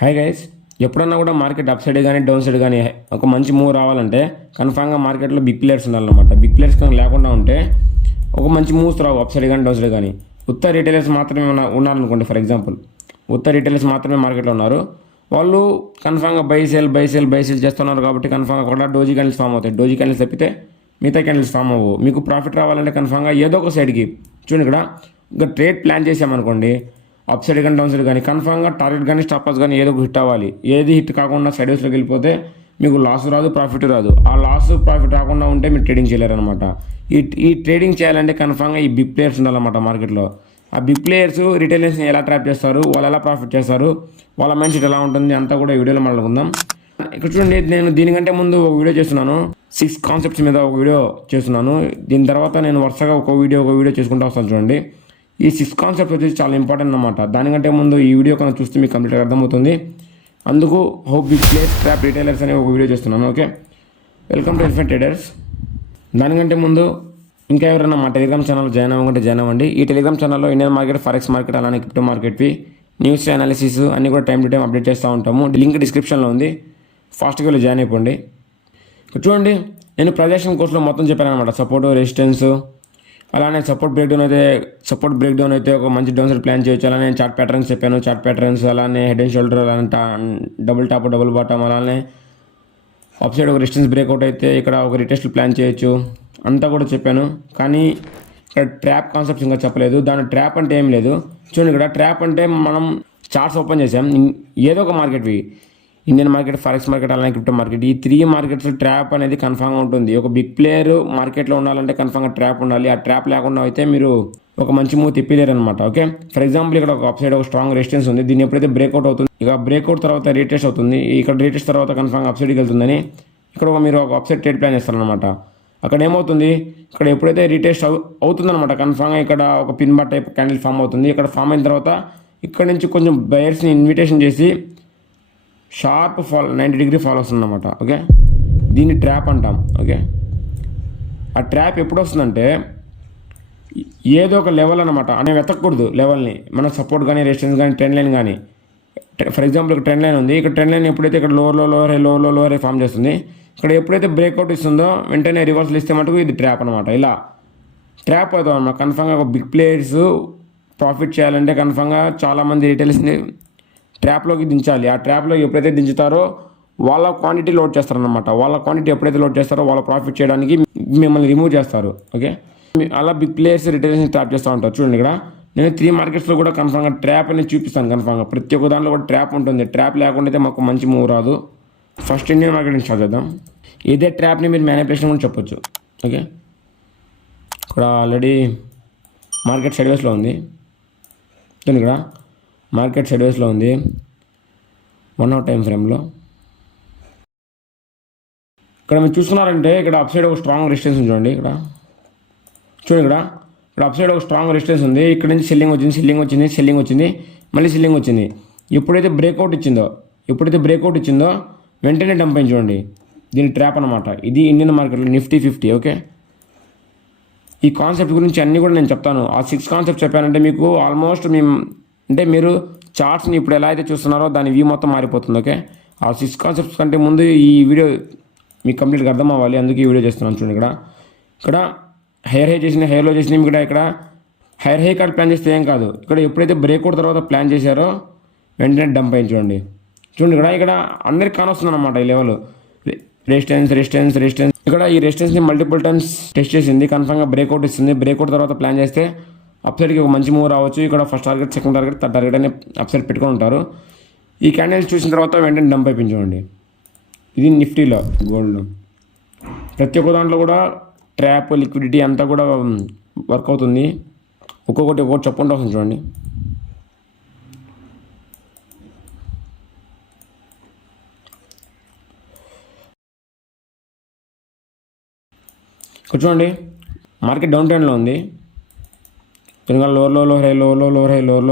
Hi guys, ఎప్పుడన్నా కూడా market up side కానీ డౌన్ సైడ్ కానీ ఒక మంచి మూవ్ రావాలంటే కన్ఫామ్గా మార్కెట్లో బిగ్ ప్లేయర్స్ ఉండాలన్నమాట. బిగ్ ప్లేయర్స్ కానీ లేకుండా ఉంటే ఒక మంచి మూవ్స్ రావు అప్ సైడ్ కానీ డౌన్ సైడ్ కానీ. ఉత్త రిటైలర్స్ మాత్రమే ఉన్నారనుకోండి. ఫర్ ఎగ్జాంపుల్ ఉత్త రిటైలర్స్ మాత్రమే మార్కెట్లో ఉన్నారు. వాళ్ళు కన్ఫామ్గా బై సేల్ చేస్తున్నారు కాబట్టి కన్ఫామ్గా కూడా డోజీ క్యాండిల్స్ ఫామ్ అవుతాయి. డోజీ క్యాండిల్స్ తప్పితే మిగతా క్యాండిల్స్ ఫామ్ అవ్వవు. మీకు ప్రాఫిట్ రావాలంటే కన్ఫామ్గా ఏదో ఒక సైడ్కి చూడండి. ఇక్కడ ఇంకా ట్రేడ్ ప్లాన్ చేసామనుకోండి, అప్ సైడ్ కానీ డౌన్ సైడ్ కానీ కన్ఫామ్గా టార్గెట్ కానీ స్టాప్ లాస్ కానీ ఏదో ఒక హిట్ అవ్వాలి. ఏది హిట్ కాకుండా సైడ్ వేస్లోకి వెళ్ళిపోతే మీకు లాస్ రాదు, ప్రాఫిట్ రాదు. ఆ లాస్ ప్రాఫిట్ రాకుండా ఉంటే మీరు ట్రేడింగ్ చేయలేరనమాట. ఈ ట్రేడింగ్ చేయాలంటే కన్ఫామ్గా ఈ బిగ్ ప్లేయర్స్ ఉండాలన్నమాట మార్కెట్లో. ఆ బిగ్ ప్లేయర్స్ రిటైలర్స్ని ఎలా ట్రాప్ చేస్తారు, వాళ్ళు ఎలా ప్రాఫిట్ చేస్తారు, వాళ్ళ మైండ్ సెట్ ఎలా ఉంటుంది అంతా కూడా వీడియోలో మాట్లాడుకుందాం. ఇక్కడ చూడండి, నేను దీనికంటే ముందు ఒక వీడియో చేస్తున్నాను. 6 కాన్సెప్ట్స్ మీద ఒక వీడియో చేస్తున్నాను. దీని తర్వాత నేను వరుసగా ఒక వీడియో చేసుకుంటూ వస్తాను. చూడండి, ఈ 6 కాన్సెప్ట్స్ వచ్చేసి చాలా ఇంపార్టెంట్ అన్నమాట. దానికంటే ముందు ఈ వీడియో కన్నా చూస్తే మీకు కంప్లీట్గా అర్థమవుతుంది. అందుకు how big players trap retailers అనే ఒక వీడియో చేస్తున్నాను. Okay, welcome to elephant traders. దానికంటే ముందు ఇంకా ఎవరైనా మా టెలిగ్రామ్ ఛానల్ జాయిన్ అవ్వకుంటే జాయిన్ అవ్వండి. ఈ టెలిగ్రామ్ ఛానల్లో ఇండియన్ మార్కెట్, ఫారెక్స్ మార్కెట్, అలానే క్రిప్టో మార్కెట్వి న్యూస్ అనాలిసిస్ అన్నీ కూడా టైం టు టైం అప్డేట్ చేస్తూ ఉంటాము. లింక్ డిస్క్రిప్షన్లో ఉంది, ఫాస్ట్గా వెళ్ళి జాయిన్ అయిపోండి. చూడండి, నేను ప్రొజెక్షన్ కోర్సులో మొత్తం చెప్పాను అనమాట. సపోర్ట్, రెసిస్టెన్స్, అలానే సపోర్ట్ బ్రేక్ డౌన్ అయితే ఒక మంచి డౌన్ సైడ్ ప్లాన్ చేయొచ్చు. అలానే చార్ట్ ప్యాటర్న్స్ చెప్పాను. చార్ట్ ప్యాటర్న్స్, అలానే హెడ్ అండ్ షోల్డర్, అలానే డబుల్ టాప్, డబుల్ బాటమ్, అలానే అప్ సైడ్ ఒక రెసిస్టెన్స్ బ్రేక్అవుట్ అయితే ఇక్కడ ఒక రిటెస్ట్ ప్లాన్ చేయొచ్చు. అంతా కూడా చెప్పాను. కానీ ఇక్కడ ట్రాప్ కాన్సెప్ట్స్ ఇంకా చెప్పలేదు. దాని ట్రాప్ అంటే ఏం లేదు. చూడండి, ఇక్కడ ట్రాప్ అంటే మనం చార్ట్స్ ఓపెన్ చేసాం. ఏదో ఒక మార్కెట్వి, ఇండియన్ మార్కెట్, ఫారెక్స్ మార్కెట్, అలానే క్రిప్టో మార్కెట్, ఈ 3 మార్కెట్స్ ట్రాప్ అనేది కన్ఫామ్గా ఉంటుంది. ఒక బిగ్ ప్లేయర్ మార్కెట్లో ఉండాలంటే కన్ఫామ్గా ట్రాప్ ఉండాలి. ఆ ట్రాప్ లేకుండా అయితే మీరు ఒక మంచి మూవ్ తిప్పిలేరు అనమాట. ఓకే, ఫర్ ఎగ్జాంపుల్ ఇక్కడ ఒక అప్ సైడ్ ఒక స్ట్రాంగ్ రెసిస్టెన్స్ ఉంది. దీన్ని ఎప్పుడైతే బ్రేక్అవుట్ అవుతుంది, ఇక బ్రేక్అవుట్ తర్వాత రీటెస్ట్ అవుతుంది. ఇక్కడ రీటెస్ట్ తర్వాత కన్ఫామ్గా అప్ సైడ్కి వెళ్తుందని ఇక్కడ మీరు ఒక అప్ సైడ్ ట్రేడ్ ప్లాన్ చేస్తారనమాట. అక్కడ ఏమవుతుంది, ఇక్కడ ఎప్పుడైతే రీటెస్ట్ అవుతుందన్నమాట కన్ఫామ్గా ఇక్కడ ఒక pin bar type candle form అవుతుంది. ఇక్కడ ఫామ్ అయిన తర్వాత ఇక్కడ నుంచి కొంచెం బయర్స్ని ఇన్విటేషన్ చేసి షార్ప్ ఫాల్ 90 డిగ్రీ ఫాల్ వస్తుందన్నమాట. ఓకే, దీన్ని ట్రాప్ అంటాం. ఓకే, ఆ ట్రాప్ ఎప్పుడు వస్తుందంటే ఏదో ఒక లెవెల్ అనమాట. అని వెతకూడదు లెవెల్ని. మన సపోర్ట్ కానీ, రెసిస్టెన్స్ కానీ, ట్రెండ్ లైన్ కానీ. ఫర్ ఎగ్జాంపుల్ ఇక్కడ ట్రెండ్ లైన్ ఉంది. ఇక్కడ ట్రెండ్ లైన్ ఎప్పుడైతే ఇక్కడ లోవర్ హై ఫామ్ చేస్తుంది, ఇక్కడ ఎప్పుడైతే బ్రేక్అవుట్ ఇస్తుందో వెంటనే రివర్సల్ ఇస్తే మటుకు ఇది ట్రాప్ అనమాట. ఇలా ట్రాప్ అవుతాం అన్నమాట. కన్ఫామ్గా ఒక బిగ్ ప్లేయర్స్ ప్రాఫిట్ చేయాలంటే కన్ఫామ్గా చాలామంది రిటైలర్స్ని ట్రాప్లోకి దించాలి. ఆ ట్రాప్లోకి ఎప్పుడైతే దించుతారో వాళ్ళ క్వాంటిటీ లోడ్ చేస్తారనమాట. వాళ్ళ క్వాంటిటీ ఎప్పుడైతే లోడ్ చేస్తారో వాళ్ళ ప్రాఫిట్ చేయడానికి మిమ్మల్ని రిమూవ్ చేస్తారు. ఓకే, అలా బిగ్ ప్లేయర్స్ రిటైలర్స్ని ట్రాప్ చేస్తూ ఉంటారు. చూడండి, ఇక్కడ నేను 3 మార్కెట్స్లో కూడా కన్ఫామ్గా ట్రాప్ అనేది చూపిస్తాను. కన్ఫామ్గా ప్రతి ఒక్క దాంట్లో కూడా ట్రాప్ ఉంటుంది. ట్రాప్ లేకుండా అయితే మాకు మంచి మూవ్ రాదు. ఫస్ట్ ఇండియన్ మార్కెట్ నుంచి స్టార్ట్ చేద్దాం. ఇదే ట్రాప్ని మీరు మ్యానిపులేషన్ కూడా చెప్పొచ్చు. ఓకే, ఇక్కడ ఆల్రెడీ మార్కెట్ సైడ్వేస్లో ఉంది. ఇక్కడ మార్కెట్ సైడ్వేస్లో ఉంది 1 అవర్ టైం ఫ్రేమ్లో. ఇక్కడ మీరు చూస్తున్నారంటే ఇక్కడ అప్ సైడ్ ఒక స్ట్రాంగ్ రెసిస్టెన్స్ ఉంది. చూడండి, ఇక్కడ చూడండి, ఇక్కడ అప్ సైడ్ ఒక స్ట్రాంగ్ రెసిస్టెన్స్ ఉంది. ఇక్కడ నుంచి సెల్లింగ్ వచ్చింది, మళ్ళీ సెల్లింగ్ వచ్చింది. ఎప్పుడైతే బ్రేక్అవుట్ ఇచ్చిందో వెంటనే డంప్ అయింది. చూడండి, దీని ట్రాప్ అనమాట. ఇది ఇండియన్ మార్కెట్లో నిఫ్టీ 50. ఓకే, ఈ కాన్సెప్ట్ గురించి అన్నీ కూడా నేను చెప్తాను. ఆ 6 కాన్సెప్ట్ చెప్పానంటే మీకు ఆల్మోస్ట్ మీరు చార్ట్స్ని ఇప్పుడు ఎలా అయితే చూస్తున్నారో దాని వ్యూ మొత్తం మారిపోతుంది. ఓకే, ఆ 6 కాన్సెప్ట్స్ కంటే ముందు ఈ వీడియో మీకు కంప్లీట్గా అర్థం అవ్వాలి. అందుకే ఈ వీడియో చేస్తున్నాను. చూడండి, ఇక్కడ హైర్ హై చేసిన, హైర్లో చేసిన, ఇక్కడ హైర్ హై కార్డ్ ప్లాన్ చేస్తే ఏం కాదు. ఇక్కడ ఎప్పుడైతే బ్రేక్అవుట్ తర్వాత ప్లాన్ చేశారో వెంటనే డంప్ అయింది. చూడండి, ఇక్కడ అందరికి కానొస్తుంది అనమాట ఈ లెవెల్. రెసిస్టెన్స్. ఇక్కడ ఈ రెసిస్టెన్స్ని మల్టిపుల్ టైమ్స్ టెస్ట్ చేసింది. కన్ఫామ్గా బ్రేక్అవుట్ ఇస్తుంది. బ్రేక్అవుట్ తర్వాత ప్లాన్ చేస్తే అప్ సైడ్కి ఒక మంచి మూవ్ రావచ్చు. ఇక్కడ first target, second target, third target అని అప్ సైడ్ పెట్టుకొని ఉంటారు. ఈ క్యాండిల్స్ చూసిన తర్వాత వెంటనే డంప్ అయిపోయింది. చూడండి, ఇది నిఫ్టీలో, గోల్డ్, ప్రతి ఒక్క దాంట్లో కూడా ట్రాప్, లిక్విడిటీ అంతా కూడా వర్క్ అవుతుంది. ఒక్కొక్కటి చెప్పుకుంటూ వస్తుంది. చూడండి, చూడండి, మార్కెట్ డౌన్ ట్రెండ్లో ఉంది.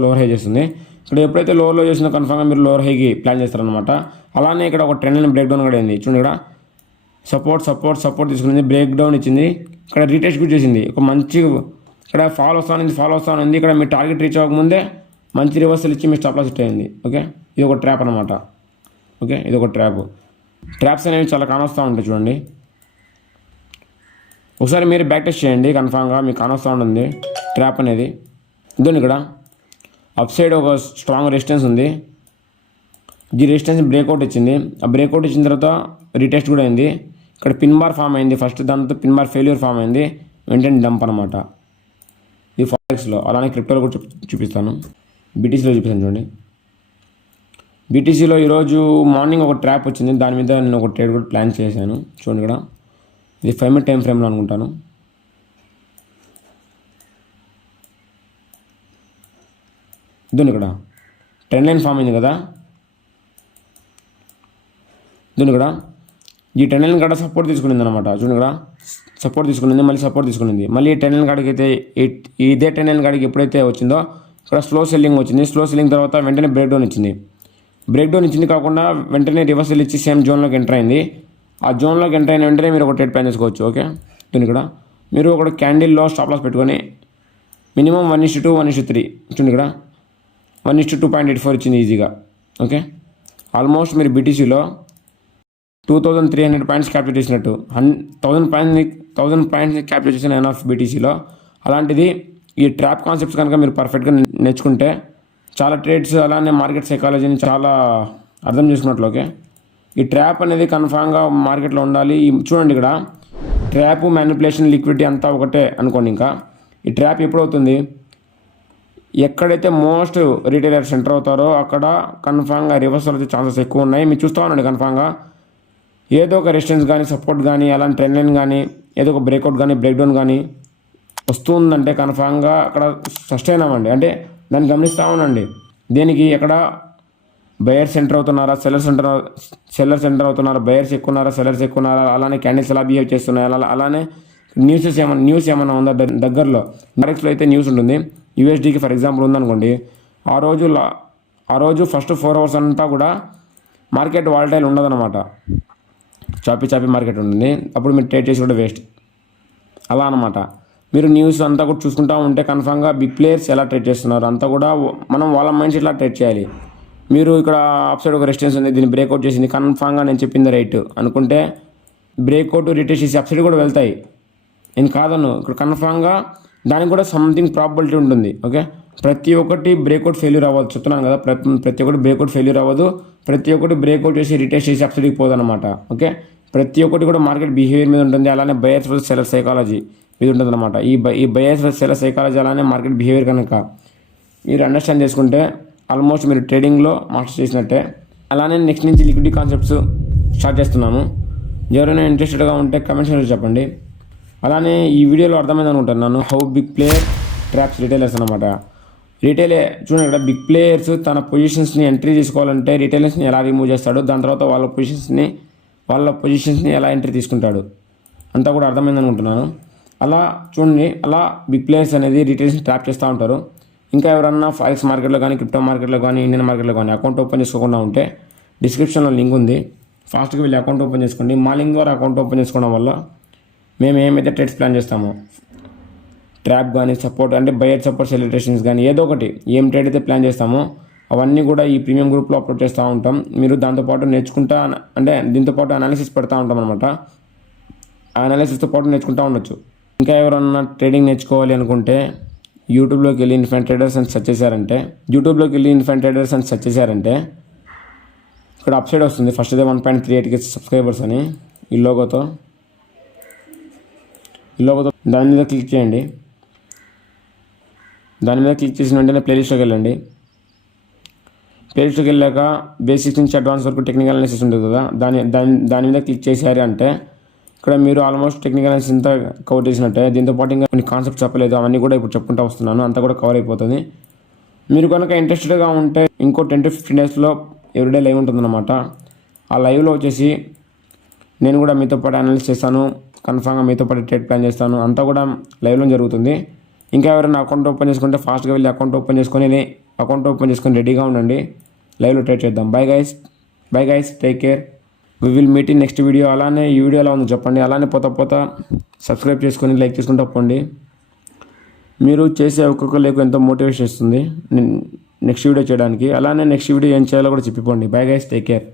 లోవర్ హై చేస్తుంది. ఇక్కడ ఎప్పుడైతే లోవర్లో చేసిందో కన్ఫామ్గా మీరు లోవర్ హైకి ప్లాన్ చేస్తారనమాట. అలానే ఇక్కడ ఒక ట్రెండ్ బ్రేక్ డౌన్ కూడా అయింది. చూడండి, ఇక్కడ సపోర్ట్ తీసుకుంది, బ్రేక్ డౌన్ ఇచ్చింది. ఇక్కడ రీటెస్ట్ కూడా చేసింది. ఒక మంచి ఇక్కడ ఫాలో వస్తాను. ఇక్కడ మీ టార్గెట్ రీచ్ అవ్వకముందే మంచి రివర్సల్ ఇచ్చి మీ స్టాప్ లాస్ హిట్ అయింది. ఓకే, ఇది ఒక ట్రాప్ అనమాట. ఓకే, ఇది ఒక ట్రాప్స్ అనేవి చాలా కానొస్తూ ఉంటాయి చూడండి. ఒకసారి మీరు బ్యాక్ టెస్ట్ చేయండి, కన్ఫామ్గా మీకు కానొస్తూ ఉంటుంది ట్రాప్ అనేది. ఇదండి ఇక్కడ అప్ సైడ్ ఒక స్ట్రాంగ్ రెసిస్టెన్స్ ఉంది. ఈ రెసిస్టెన్స్ బ్రేక్అవుట్ ఇచ్చింది. ఆ బ్రేక్అవుట్ ఇచ్చిన తర్వాత రీటెస్ట్ కూడా అయింది. ఇక్కడ పిన్ బార్ ఫామ్ అయింది ఫస్ట్, దాంతో పిన్ బార్ ఫెయిల్యూర్ ఫామ్ అయింది, వెంటనే డంప్ అనమాట. ఇది ఫారెక్స్లో. అలానే క్రిప్టోలో కూడా చూపిస్తాను, బీటీసీలో చూపిస్తాను చూడండి. బీటీసీలో ఈరోజు మార్నింగ్ ఒక ట్రాప్ వచ్చింది, దాని మీద నేను ఒక ట్రేడ్ కూడా ప్లాన్ చేశాను చూడండి. ఇక్కడ ఇది 5 minute టైం ఫ్రేమ్లో అనుకుంటాను. ఇదండి ఇక్కడ ట్రెండ్ లైన్ ఫామ్ అయింది కదా. ఇదండి ఇక్కడ ఈ ట్రెండ్ లైన్ కాడ సపోర్ట్ తీసుకునింది అనమాట. చూడండి ఇక్కడ సపోర్ట్ తీసుకునింది, మళ్ళీ సపోర్ట్ తీసుకునింది. మళ్ళీ ట్రెండ్ లైన్ కాడికి అయితే ఇదే ట్రెండ్ లైన్ కాడికి ఎప్పుడైతే వచ్చిందో ఇక్కడ స్లో సెల్లింగ్ వచ్చింది. స్లో సెల్లింగ్ తర్వాత వెంటనే బ్రేక్ డౌన్ ఇచ్చింది. బ్రేక్ డౌన్ ఇచ్చింది కాకుండా వెంటనే రివర్సల్ ఇచ్చి సేమ్ జోన్లోకి ఎంటర్ అయింది. ఆ జోన్లోకి ఎంటర్ అయిన వెంటనే మీరు ఒక ట్రేడ్ ప్లాన్ చేసుకోవచ్చు. ఓకే, చూడండి ఇక్కడ మీరు ఒక క్యాండిల్లో స్టాప్ లాస్ పెట్టుకొని మినిమం 1:2, 1:3 చూడండి ఇక్కడ 1:2.84 ఇచ్చింది ఈజీగా. ఓకే, ఆల్మోస్ట్ మీరు బీటీసీలో 2300 పాయింట్స్ క్యాప్చర్ చేసినట్టు, 1000 పాయింట్స్ క్యాప్చర్ చేసిన ఎన్ఆఫ్ బీటీసీలో. అలాంటిది ఈ ట్రాప్ కాన్సెప్ట్స్ కనుక మీరు పర్ఫెక్ట్గా నేర్చుకుంటే చాలా ట్రేడ్స్ అలానే మార్కెట్ సైకాలజీని చాలా అర్థం చేసుకున్నట్లు. ఓకే, ఈ ట్రాప్ అనేది కన్ఫామ్గా మార్కెట్లో ఉండాలి. చూడండి ఇక్కడ ట్రాప్, మ్యానిపులేషన్, లిక్విడిటీ అంతా ఒకటే అనుకోండి. ఇంకా ఈ ట్రాప్ ఎప్పుడవుతుంది, ఎక్కడైతే మోస్ట్ రీటైలర్స్ ఎంటర్ అవుతారో అక్కడ కన్ఫామ్గా రివర్సల్ వచ్చే ఛాన్సెస్ ఎక్కువ ఉన్నాయి. మీరు చూస్తూ ఉండండి, కన్ఫామ్గా ఏదో ఒక రెసిస్టెన్స్ కానీ సపోర్ట్ కానీ అలాంటి ట్రెండ్ లైన్ కానీ ఏదో ఒక బ్రేక్అవుట్ కానీ బ్రేక్ డౌన్ కానీ వస్తుందంటే కన్ఫామ్గా అక్కడ సస్టైన్ అవ్వండి. అంటే దాన్ని గమనిస్తూ ఉండండి. దేనికి ఎక్కడ బయర్స్ ఎంటర్ అవుతున్నారా, సెల్లర్స్ ఎంటర్ అవుతున్నారా, బయర్స్ ఎక్కువ ఉన్నారా, సెల్లర్స్ ఎక్కువ ఉన్నారా, అలానే క్యాండిల్స్ ఎలా బిహేవ్ చేస్తున్నాయి, అలానే న్యూస్ ఏమైనా ఉందా దగ్గరలో. డైరెక్ట్లో అయితే న్యూస్ ఉంటుంది. యూఎస్డీకి ఫర్ ఎగ్జాంపుల్ ఉందనుకోండి, ఆ రోజు ఫస్ట్ 4 hours అంతా కూడా మార్కెట్ వాలటైల్ ఉండదన్నమాట, చాపీ మార్కెట్ ఉంటుంది. అప్పుడు మీరు ట్రేడ్ చేసి కూడా వేస్ట్. అలా అనమాట. మీరు న్యూస్ అంతా కూడా చూసుకుంటూ ఉంటే కన్ఫామ్గా బిగ్ ప్లేయర్స్ ఎలా ట్రేడ్ చేస్తున్నారు అంతా కూడా మనం వాళ్ళ మైండ్ సెట్ ఎలా ట్రేడ్ చేయాలి. మీరు ఇక్కడ అప్ సైడ్ ఒక రెసిస్టెన్స్ ఉంది, దీన్ని బ్రేక్అవుట్ చేసింది, కన్ఫామ్గా నేను చెప్పింది రైట్ అనుకుంటే బ్రేక్అవుట్ రిటెస్ట్ చేసి అప్ సైడ్ కూడా వెళ్తాయి. నేను కాదను, ఇక్కడ కన్ఫామ్గా దానికి కూడా సంథింగ్ ప్రాబిలిటీ ఉంటుంది. ఓకే, ప్రతి ఒక్కటి బ్రేక్అవుట్ ఫెయిల్యూర్ అవ్వదు చెప్తున్నాను కదా. ప్రతి ఒక్కటి బ్రేక్అవుట్ ఫెయిల్యూర్ అవ్వదు. ప్రతి ఒక్కటి బ్రేక్అవుట్ చేసి రిటెస్ట్ చేసి అప్ సైడ్కి పోదన్నమాట. ఓకే, ప్రతి ఒక్కటి కూడా మార్కెట్ బిహేవియర్ మీద ఉంటుంది. అలానే బయర్స్ వర్సెస్ సెల్లర్ సైకాలజీ మీద ఉంటుంది అనమాట. ఈ బయర్స్ వర్సెస్ సెల్లర్ సైకాలజీ అలానే మార్కెట్ బిహేవియర్ కనుక మీరు అండర్స్టాండ్ చేసుకుంటే ఆల్మోస్ట్ మీరు ట్రేడింగ్లో మాస్టర్ చేసినట్టే. అలానే నెక్స్ట్ నుంచి లిక్విడిటీ కాన్సెప్ట్స్ స్టార్ట్ చేస్తున్నాము. ఎవరైనా ఇంట్రెస్టెడ్గా ఉంటే కమెంట్స్ చెప్పండి. అలానే ఈ వీడియోలో అర్థమైంది అనుకుంటున్నాను how big player traps retailers అనమాట. చూడండి ఇక్కడ బిగ్ ప్లేయర్స్ తన పొజిషన్స్ని ఎంట్రీ తీసుకోవాలంటే రిటైలర్స్ని ఎలా రిమూవ్ చేస్తాడు, దాని తర్వాత వాళ్ళ పొజిషన్స్ని ఎలా ఎంట్రీ తీసుకుంటాడు అంతా కూడా అర్థమైంది అనుకుంటున్నాను. అలా చూడండి, అలా బిగ్ ప్లేయర్స్ అనేది రిటైలర్స్ని ట్రాప్ చేస్తూ ఉంటారు. ఇంకా ఎవరన్నా ఫారెక్స్ మార్కెట్లో కానీ క్రిప్టో మార్కెట్లో కానీ ఇండియన్ మార్కెట్లో కానీ అకౌంట్ ఓపెన్ చేసుకోకుండా ఉంటే డిస్క్రిప్షన్లో లింక్ ఉంది, ఫాస్ట్గా వెళ్ళి అకౌంట్ ఓపెన్ చేసుకోండి. మా లింక్ ద్వారా అకౌంట్ ఓపెన్ చేసుకోవడం వల్ల మేము ఏమైతే ట్రేడ్స్ ప్లాన్ చేస్తామో ట్రాప్ కానీ సపోర్ట్ అంటే బయర్ సపోర్ట్ సెలిబ్రేషన్స్ కానీ ఏదో ఒకటి ఏం ట్రేడ్ అయితే ప్లాన్ చేస్తామో అవన్నీ కూడా ఈ ప్రీమియం గ్రూప్లో అప్లోడ్ చేస్తూ ఉంటాం. మీరు దాంతోపాటు నేర్చుకుంటా అంటే దీంతోపాటు అనాలిసిస్ పెడతా ఉంటాం అనమాట. ఆ అనాలిసిస్తో పాటు నేర్చుకుంటూ ఉండొచ్చు. ఇంకా ఎవరన్నా ట్రేడింగ్ నేర్చుకోవాలి అనుకుంటే యూట్యూబ్లోకి వెళ్ళి ఇన్ఫైనైట్ ట్రేడర్స్ అని సెర్చ్ చేశారంటే ఇక్కడ అప్ సైడ్ వస్తుంది. ఫస్ట్ అయితే 1.38K సబ్స్క్రైబర్స్ అని ఈ లోగోతో దాని మీద క్లిక్ చేయండి. దాని మీద క్లిక్ చేసిన వెంటనే ప్లేలిస్ట్లోకి వెళ్ళండి. ప్లేలిస్ట్లోకి వెళ్ళాక బేసిక్స్ నుంచి అడ్వాన్స్ వరకు టెక్నికల్ అనాలిసిస్ ఉంటుంది కదా, దాని మీద క్లిక్ చేశారు అంటే ఇక్కడ మీరు ఆల్మోస్ట్ టెక్నికల్ అనాలిసిస్ అంతా కవర్ చేసినట్టే. దీంతోపాటు ఇంకా కొన్ని కాన్సెప్ట్స్ చెప్పలేదు, అవన్నీ కూడా ఇప్పుడు చెప్పుకుంటూ వస్తున్నాను, అంతా కూడా కవర్ అయిపోతుంది. మీరు కనుక ఇంట్రెస్టెడ్గా ఉంటే ఇంకో 10 to 15 daysలో ఎవ్రీడే లైవ్ ఉంటుందన్నమాట. ఆ లైవ్లో వచ్చేసి నేను కూడా మీతో పాటు అనాలిసిస్ చేస్తాను, కన్ఫామ్గా మీతో పాటు ట్రేడ్ ప్లాన్ చేస్తాను, అంతా కూడా లైవ్లో జరుగుతుంది. ఇంకా ఎవరైనా అకౌంట్ ఓపెన్ చేసుకుంటే ఫాస్ట్గా వెళ్ళి అకౌంట్ ఓపెన్ చేసుకొని రెడీగా ఉండండి. లైవ్లో ట్రేడ్ చేద్దాం. Bye guys, take care. We will meet in next video. అలానే ఈ వీడియో ఎలా ఉందో చెప్పండి. అలానే పోతా సబ్స్క్రైబ్ చేసుకొని లైక్ చేసుకుంటూ పోండి. మీరు చేసే ఒక్కొక్క లైక్ ఎంతో మోటివేషన్ ఇస్తుంది. నెక్స్ట్ వీడియో చేయడానికి. అలానే నెక్స్ట్ వీడియో ఏం చేయాలో కూడా చెప్పిపోండి. Bye guys, take care.